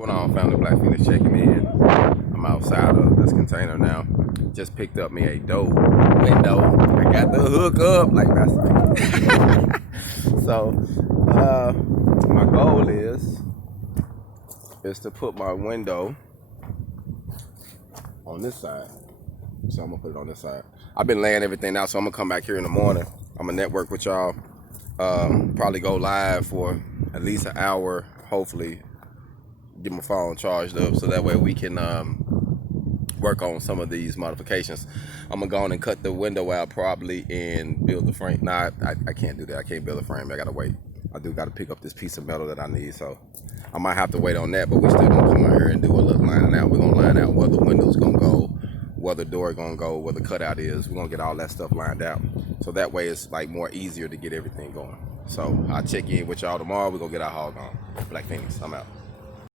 What's going on, family? Black Feniks checking in. I'm outside of this container now. Just picked up me a door window. I got the hook up like that. So my goal is to put my window on this side. So I'm gonna put it on this side. I've been laying everything out, so I'm gonna come back here in the morning. I'm gonna network with y'all. Probably go live for at least an hour, hopefully. Get my phone charged up so that way we can work on some of these modifications. I'm gonna go on and cut the window out probably and build the frame. Nah, I can't do that. I can't build a frame. I gotta wait. I do gotta pick up this piece of metal that I need, so I might have to wait on that, but we still gonna come out here and do a little lining out. We're gonna line out where the window's gonna go, where the door gonna go, where the cutout is. We're gonna get all that stuff lined out. So that way it's like more easier to get everything going. So I'll check in with y'all tomorrow. We're gonna get our hog on. Black Feniks, I'm out.